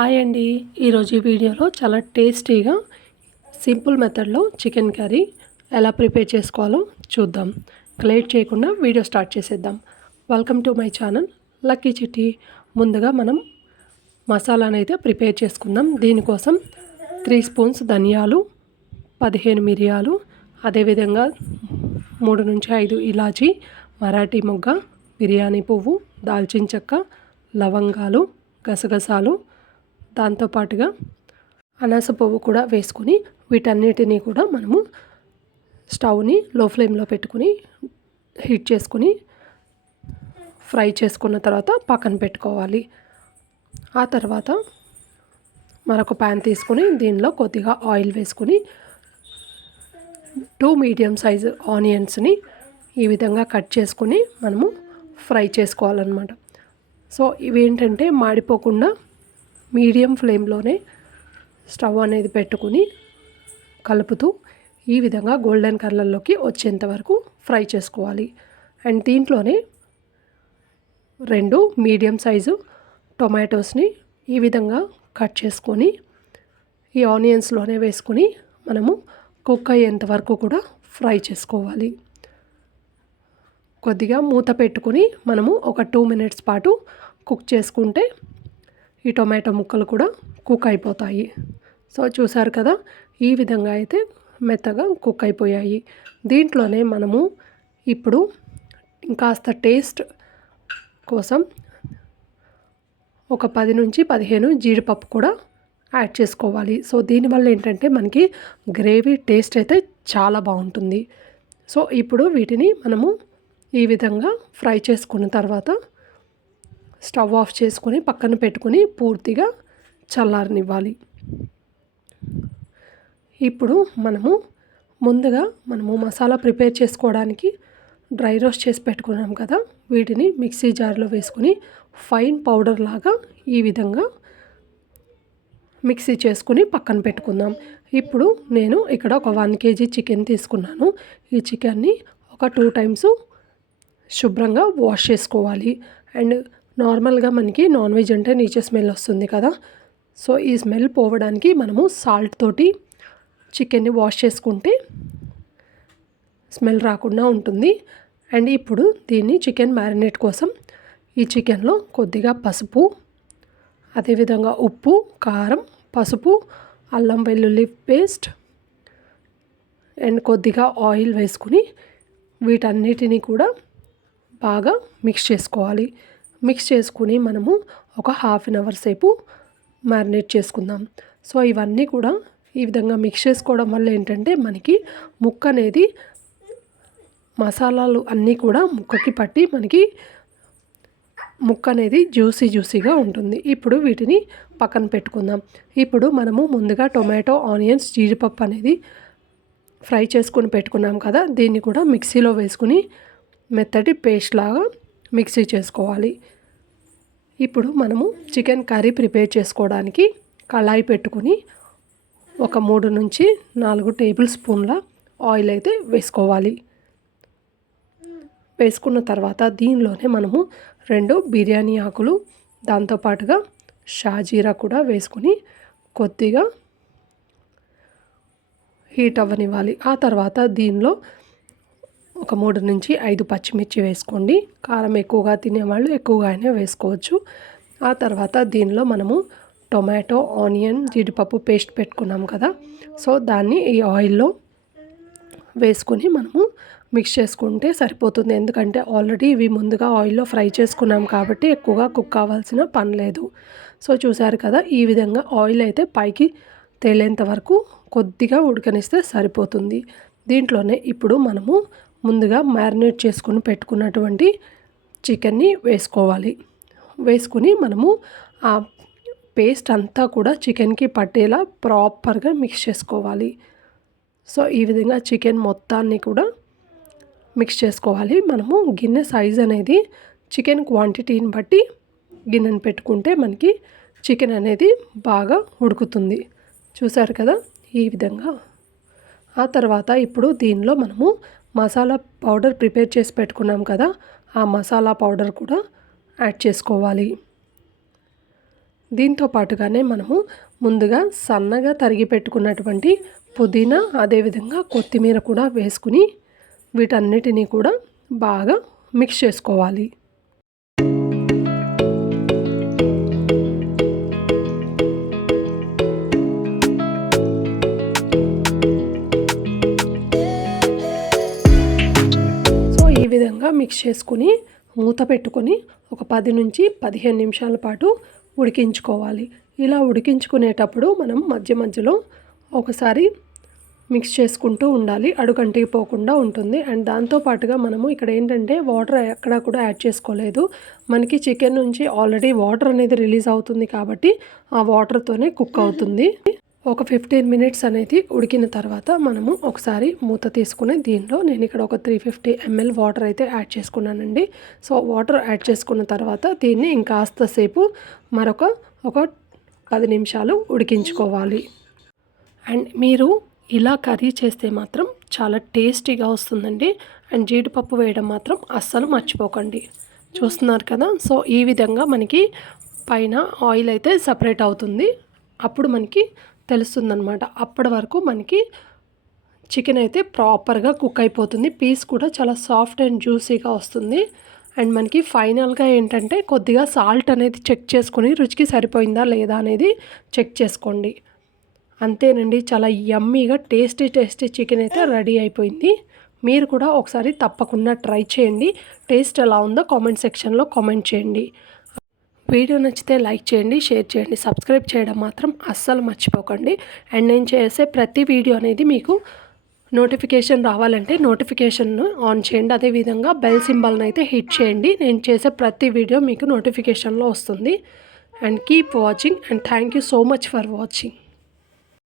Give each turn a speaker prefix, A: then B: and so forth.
A: Hi అండి. ఈరోజు ఈ వీడియోలో చాలా టేస్టీగా సింపుల్ మెథడ్లో చికెన్ కర్రీ ఎలా ప్రిపేర్ చేసుకోవాలో చూద్దాం. లేట్ చేయకుండా వీడియో స్టార్ట్ చేసేద్దాం. Welcome to my channel Lucky Chitti. ముందుగా మనం మసాలాను అయితే ప్రిపేర్ చేసుకుందాం. దీనికోసం త్రీ స్పూన్స్ ధనియాలు పదిహేను మిరియాలు అదేవిధంగా మూడు నుంచి ఐదు ఇలాచి మరాఠీ మొగ్గ బిర్యానీ పువ్వు దాల్చిన చెక్క లవంగాలు గసగసాలు దాంతోపాటుగా అనాస పువ్వు కూడా వేసుకుని వీటన్నిటినీ కూడా మనము స్టవ్ని లో ఫ్లేమ్లో పెట్టుకుని హీట్ చేసుకుని ఫ్రై చేసుకున్న తర్వాత పక్కన పెట్టుకోవాలి. ఆ తర్వాత మరొక ప్యాన్ తీసుకుని దీనిలో కొద్దిగా ఆయిల్ వేసుకుని టూ మీడియం సైజు ఆనియన్స్ని ఈ విధంగా కట్ చేసుకుని మనము ఫ్రై చేసుకోవాలన్నమాట. సో ఇవేంటంటే మాడిపోకుండా మీడియం ఫ్లేమ్లోనే స్టవ్ అనేది పెట్టుకుని కలుపుతూ ఈ విధంగా గోల్డెన్ కలర్లోకి వచ్చేంత వరకు ఫ్రై చేసుకోవాలి. అండ్ దీంట్లోనే రెండు మీడియం సైజు టొమాటోస్ని ఈ విధంగా కట్ చేసుకొని ఈ ఆనియన్స్లోనే వేసుకొని మనము కుక్ అయ్యేంత వరకు కూడా ఫ్రై చేసుకోవాలి. కొద్దిగా మూత పెట్టుకుని మనము ఒక టూ మినిట్స్ పాటు కుక్ చేసుకుంటే ఈ టొమాటో ముక్కలు కూడా కుక్ అయిపోతాయి. సో చూసారు కదా ఈ విధంగా అయితే మెత్తగా కుక్ అయిపోయాయి. దీంట్లోనే మనము ఇప్పుడు ఇంకాస్త టేస్ట్ కోసం ఒక పది నుంచి పదిహేను జీడిపప్పు కూడా యాడ్ చేసుకోవాలి. సో దీనివల్ల ఏంటంటే మనకి గ్రేవీ టేస్ట్ అయితే చాలా బాగుంటుంది. సో ఇప్పుడు వీటిని మనము ఈ విధంగా ఫ్రై చేసుకున్న తర్వాత స్టవ్ ఆఫ్ చేసుకొని పక్కన పెట్టుకొని పూర్తిగా చల్లారనివ్వాలి. ఇప్పుడు మనము ముందుగా మనము మసాలా ప్రిపేర్ చేసుకోవడానికి డ్రై రోస్ట్ చేసి పెట్టుకున్నాం కదా వీటిని మిక్సీ జార్లో వేసుకొని ఫైన్ పౌడర్ లాగా ఈ విధంగా మిక్సీ చేసుకుని పక్కన పెట్టుకుందాం. ఇప్పుడు నేను ఇక్కడ ఒక వన్ కేజీ చికెన్ తీసుకున్నాను. ఈ చికెన్ని ఒక టూ టైమ్స్ శుభ్రంగా వాష్ చేసుకోవాలి. అండ్ నార్మల్గా మనకి నాన్ వెజ్ అంటే నీచే స్మెల్ వస్తుంది కదా. సో ఈ స్మెల్ పోవడానికి మనము సాల్ట్ తోటి చికెన్ని వాష్ చేసుకుంటే స్మెల్ రాకుండా ఉంటుంది. అండ్ ఇప్పుడు దీన్ని చికెన్ మ్యారినేట్ కోసం ఈ చికెన్లో కొద్దిగా పసుపు అదేవిధంగా ఉప్పు కారం పసుపు అల్లం వెల్లుల్లి పేస్ట్ అండ్ కొద్దిగా ఆయిల్ వేసుకుని వీటన్నిటిని కూడా బాగా మిక్స్ చేసుకోవాలి. మిక్స్ చేసుకుని మనము ఒక హాఫ్ అన్ అవర్ సేపు మ్యారినేట్ చేసుకుందాం. సో ఇవన్నీ కూడా ఈ విధంగా మిక్స్ చేసుకోవడం వల్ల ఏంటంటే మనకి ముక్క అనేది మసాలాలు అన్నీ కూడా ముక్కకి పట్టి మనకి ముక్క అనేది జ్యూసీ జ్యూసీగా ఉంటుంది. ఇప్పుడు వీటిని పక్కన పెట్టుకుందాం. ఇప్పుడు మనము ముందుగా టొమాటో ఆనియన్స్ జీడిపప్పు అనేది ఫ్రై చేసుకుని పెట్టుకున్నాం కదా దీన్ని కూడా మిక్సీలో వేసుకుని మెత్తటి పేస్ట్ లాగా మిక్సీ చేసుకోవాలి. ఇప్పుడు మనము చికెన్ కర్రీ ప్రిపేర్ చేసుకోవడానికి కళాయి పెట్టుకుని ఒక మూడు నుంచి నాలుగు టేబుల్ స్పూన్ల ఆయిల్ అయితే వేసుకోవాలి. వేసుకున్న తర్వాత దీనిలోనే మనము రెండు బిర్యానీ ఆకులు దాంతోపాటుగా షాజీరా కూడా వేసుకుని కొద్దిగా హీట్ అవ్వనివ్వాలి. ఆ తర్వాత దీనిలో ఒక మూడు నుంచి ఐదు పచ్చిమిర్చి వేసుకోండి. కారం ఎక్కువగా తినేవాళ్ళు ఎక్కువగానే వేసుకోవచ్చు. ఆ తర్వాత దీనిలో మనము టొమాటో ఆనియన్ జీడిపప్పు పేస్ట్ పెట్టుకున్నాం కదా. సో దాన్ని ఈ ఆయిల్లో వేసుకుని మనము మిక్స్ చేసుకుంటే సరిపోతుంది. ఎందుకంటే ఆల్రెడీ ఇవి ముందుగా ఆయిల్లో ఫ్రై చేసుకున్నాం కాబట్టి ఎక్కువగా కుక్ కావాల్సిన పని లేదు. సో చూసారు కదా ఈ విధంగా ఆయిల్ అయితే పైకి తేలేంత వరకు కొద్దిగా ఉడకనిస్తే సరిపోతుంది. దీంట్లోనే ఇప్పుడు మనము ముందుగా మ్యారినేట్ చేసుకుని పెట్టుకున్నటువంటి చికెన్ని వేసుకోవాలి. వేసుకుని మనము ఆ పేస్ట్ అంతా కూడా చికెన్కి పట్టేలా ప్రాపర్గా మిక్స్ చేసుకోవాలి. సో ఈ విధంగా చికెన్ మొత్తాన్ని కూడా మిక్స్ చేసుకోవాలి. మనము గిన్నె సైజ్ అనేది చికెన్ క్వాంటిటీని బట్టి గిన్నెను పెట్టుకుంటే మనకి చికెన్ అనేది బాగా ఉడుకుతుంది. చూసారు కదా? ఈ విధంగా ఆ తర్వాత ఇప్పుడు దీనిలో మనము మసాలా పౌడర్ ప్రిపేర్ చేసి పెట్టుకున్నాం కదా ఆ మసాలా పౌడర్ కూడా యాడ్ చేసుకోవాలి. దీంతో పాటుగానే మనము ముందుగా సన్నగా తరిగి పెట్టుకున్నటువంటి పుదీనా అదేవిధంగా కొత్తిమీర కూడా వేసుకుని వీటన్నిటినీ కూడా బాగా మిక్స్ చేసుకోవాలి. మిక్స్ చేసుకుని మూత పెట్టుకొని ఒక పది నుంచి పదిహేను నిమిషాల పాటు ఉడికించుకోవాలి. ఇలా ఉడికించుకునేటప్పుడు మనం మధ్య మధ్యలో ఒకసారి మిక్స్ చేసుకుంటూ ఉండాలి. అడుగంటికి పోకుండా ఉంటుంది. అండ్ దాంతో పాటుగా మనము ఇక్కడ ఏంటంటే వాటర్ ఎక్కడా కూడా యాడ్ చేసుకోలేదు. మనకి చికెన్ నుంచి ఆల్రెడీ వాటర్ అనేది రిలీజ్ అవుతుంది కాబట్టి ఆ వాటర్తోనే కుక్ అవుతుంది. ఒక ఫిఫ్టీన్ మినిట్స్ అనేది ఉడికిన తర్వాత మనము ఒకసారి మూత తీసుకుని దీనిలో నేను ఇక్కడ ఒక త్రీ ఫిఫ్టీ ఎంఎల్ వాటర్ అయితే యాడ్ చేసుకున్నానండి. సో వాటర్ యాడ్ చేసుకున్న తర్వాత దీన్ని ఇంకాస్త సేపు మరొక ఒక పది నిమిషాలు ఉడికించుకోవాలి. అండ్ మీరు ఇలా కర్రీ చేస్తే మాత్రం చాలా టేస్టీగా వస్తుందండి. అండ్ జీడిపప్పు వేయడం మాత్రం అస్సలు మర్చిపోకండి. చూస్తున్నారు కదా? సో ఈ విధంగా మనకి పైన ఆయిల్ అయితే సపరేట్ అవుతుంది. అప్పుడు మనకి తెలుస్తుందనమాట అప్పటి వరకు మనకి చికెన్ అయితే ప్రాపర్గా కుక్ అయిపోతుంది. పీస్ కూడా చాలా సాఫ్ట్ అండ్ జ్యూసీగా వస్తుంది. అండ్ మనకి ఫైనల్గా ఏంటంటే కొద్దిగా సాల్ట్ అనేది చెక్ చేసుకొని రుచికి సరిపోయిందా లేదా అనేది చెక్ చేసుకోండి. అంతేనండి చాలా యమ్మీగా టేస్టీ టేస్టీ చికెన్ అయితే రెడీ అయిపోయింది. మీరు కూడా ఒకసారి తప్పకుండా ట్రై చేయండి. టేస్ట్ ఎలా ఉందో కామెంట్ సెక్షన్లో కామెంట్ చేయండి. వీడియో నచ్చితే లైక్ చేయండి షేర్ చేయండి సబ్స్క్రైబ్ చేయడం మాత్రం అస్సలు మర్చిపోకండి. అండ్ నేను చేసే ప్రతి వీడియో అనేది మీకు నోటిఫికేషన్ రావాలంటే నోటిఫికేషన్ను ఆన్ చేయండి. అదేవిధంగా బెల్ సింబల్ని అయితే హిట్ చేయండి. నేను చేసే ప్రతి వీడియో మీకు నోటిఫికేషన్లో వస్తుంది. And keep watching and thank you so much for watching.